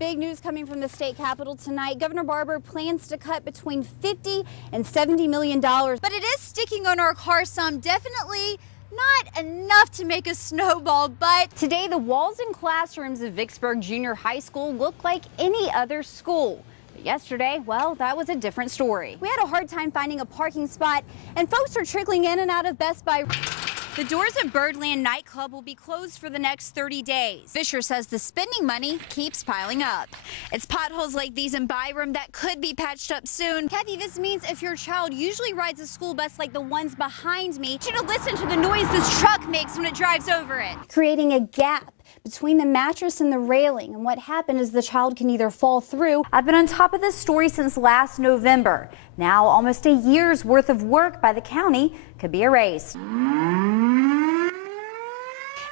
Big news coming from the state capitol tonight. Governor Barbour plans to cut between $50 and $70 million. But it is sticking on our car some. Definitely not enough to make a snowball. But today, the walls and classrooms of Vicksburg Junior High School look like any other school. But yesterday, well, that was a different story. We had a hard time finding a parking spot, and folks are trickling in and out of Best Buy. The doors of Birdland nightclub will be closed for the next 30 days. Fisher says the spending money keeps piling up. It's potholes like these in Byram that could be patched up soon. Kathy, this means if your child usually rides a school bus like the ones behind me, you should listen to the noise this truck makes when it drives over it, creating a gap between the mattress and the railing. And what happened is the child can either fall through. I've been on top of this story since last November. Now almost a year's worth of work by the county could be erased.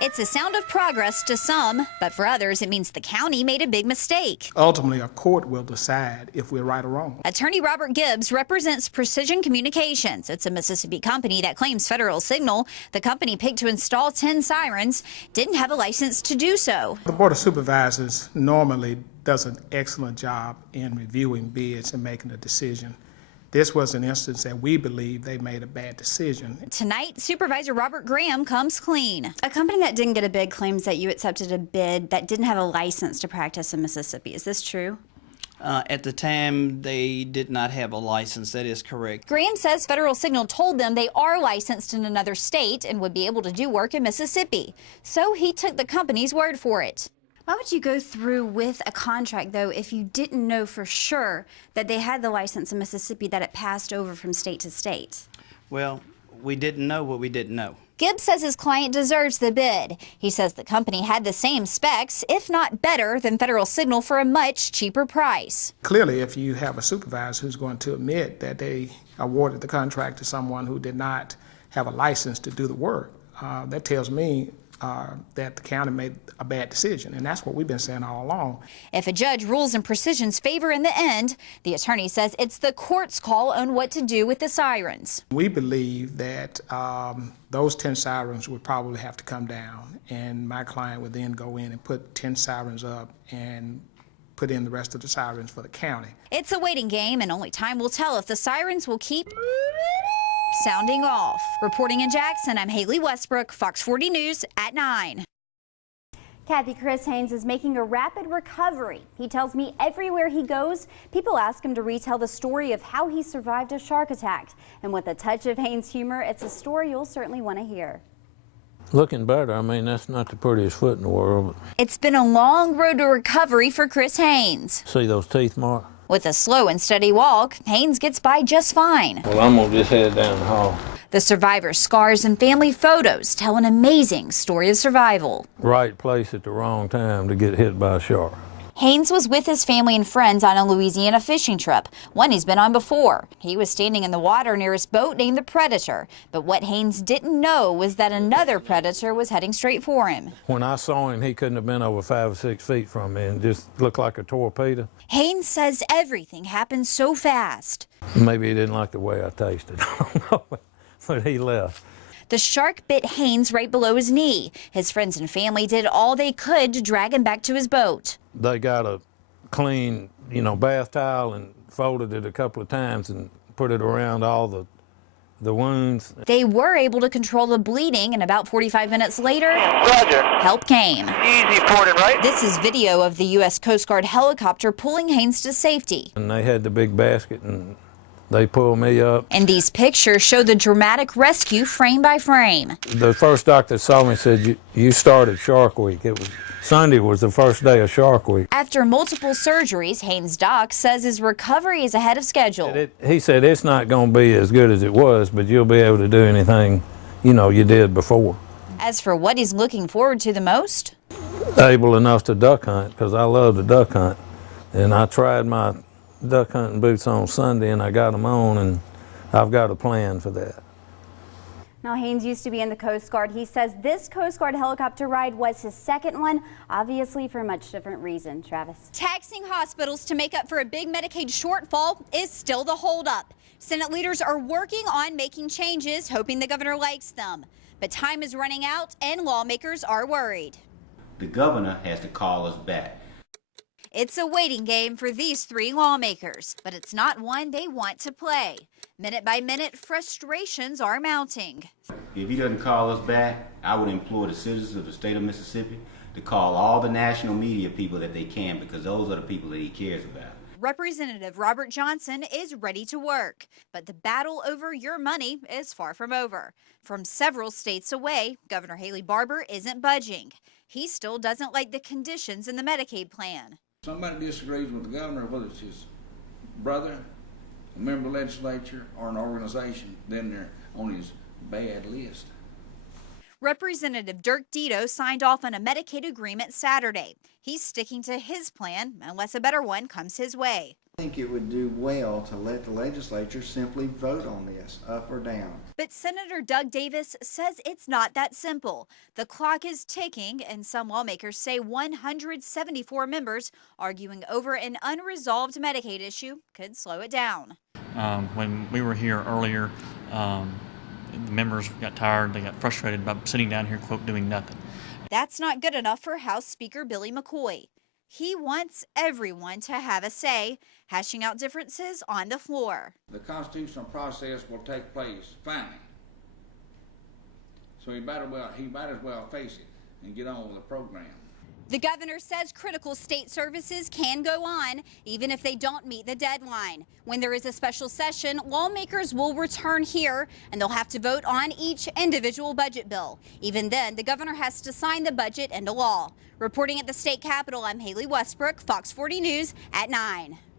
It's a sound of progress to some, but for others, it means the county made a big mistake. Ultimately, a court will decide if we're right or wrong. Attorney Robert Gibbs represents Precision Communications. It's a Mississippi company that claims Federal Signal, the company picked to install 10 sirens, didn't have a license to do so. The Board of Supervisors normally does an excellent job in reviewing bids and making a decision. This was an instance that we believe they made a bad decision. Tonight, Supervisor Robert Graham comes clean. A company that didn't get a bid claims that you accepted a bid that didn't have a license to practice in Mississippi. Is this true? At the time, they did not have a license. That is correct. Graham says Federal Signal told them they are licensed in another state and would be able to do work in Mississippi. So he took the company's word for it. Why would you go through with a contract, though, if you didn't know for sure that they had the license in Mississippi, that it passed over from state to state? Well, we didn't know what we didn't know. Gibbs says his client deserves the bid. He says the company had the same specs, if not better, than Federal Signal for a much cheaper price. Clearly, if you have a supervisor who's going to admit that they awarded the contract to someone who did not have a license to do the work, that tells me that the county made a bad decision, and that's what we've been saying all along. If a judge rules in Precision's favor in the end, the attorney says it's the court's call on what to do with the sirens. We believe that those 10 sirens would probably have to come down, and my client would then go in and put 10 sirens up and put in the rest of the sirens for the county. It's a waiting game, and only time will tell if the sirens will keep sounding off. Reporting in Jackson, I'm Haley Westbrook, Fox 40 News at 9. Kathy, Chris Haynes is making a rapid recovery. He tells me everywhere he goes, people ask him to retell the story of how he survived a shark attack. And with a touch of Haynes humor, it's a story you'll certainly want to hear. Looking better. I mean, that's not the prettiest foot in the world. It's been a long road to recovery for Chris Haynes. See those teeth marks? With a slow and steady walk, Haynes gets by just fine. Well, I'm going to just head down the hall. The survivor's scars and family photos tell an amazing story of survival. Right place at the wrong time to get hit by a shark. Haynes was with his family and friends on a Louisiana fishing trip, one he's been on before. He was standing in the water near his boat named the Predator, but what Haynes didn't know was that another predator was heading straight for him. When I saw him, he couldn't have been over 5 or 6 feet from me and just looked like a torpedo. Haynes says everything happened so fast. Maybe he didn't like the way I tasted. I don't know, but he left. The shark bit Haynes right below his knee. His friends and family did all they could to drag him back to his boat. They got a clean, bath towel and folded it a couple of times and put it around all the wounds. They were able to control the bleeding, and about 45 minutes later, Roger. help came. Easy ported, right? This is video of the U.S. Coast Guard helicopter pulling Haynes to safety. And they had the big basket and they pulled me up. And these pictures show the dramatic rescue frame by frame. The first doctor saw me said, you started Shark Week. Sunday was the first day of Shark Week. After multiple surgeries, Haynes' doc says his recovery is ahead of schedule. He said it's not going to be as good as it was, but you'll be able to do anything, you did before. As for what he's looking forward to the most? Able enough to duck hunt, because I love to duck hunt. And I tried my duck hunting boots on Sunday and I got them on, and I've got a plan for that. Now, Haynes used to be in the Coast Guard. He says this Coast Guard helicopter ride was his second one, obviously for a much different reason. Travis. Taxing hospitals to make up for a big Medicaid shortfall is still the holdup. Senate leaders are working on making changes, hoping the governor likes them. But time is running out and lawmakers are worried. The governor has to call us back. It's a waiting game for these three lawmakers, but it's not one they want to play. Minute by minute, frustrations are mounting. If he doesn't call us back, I would implore the citizens of the state of Mississippi to call all the national media people that they can, because those are the people that he cares about. Representative Robert Johnson is ready to work, but the battle over your money is far from over. From several states away, Governor Haley Barbour isn't budging. He still doesn't like the conditions in the Medicaid plan. Somebody disagrees with the governor, whether it's his brother, a member of the legislature, or an organization, then they're on his bad list. Representative Dirk Dito signed off on a Medicaid agreement Saturday. He's sticking to his plan unless a better one comes his way. I think it would do well to let the legislature simply vote on this, up or down. But Senator Doug Davis says it's not that simple. The clock is ticking, and some lawmakers say 174 members arguing over an unresolved Medicaid issue could slow it down. When we were here earlier, the members got tired, they got frustrated by sitting down here, quote, doing nothing. That's not good enough for House Speaker Billy McCoy. He wants everyone to have a say, hashing out differences on the floor. The constitutional process will take place finally. So he might as well face it and get on with the program. The governor says critical state services can go on, even if they don't meet the deadline. When there is a special session, lawmakers will return here, and they'll have to vote on each individual budget bill. Even then, the governor has to sign the budget into law. Reporting at the state capitol, I'm Haley Westbrook, Fox 40 News at 9.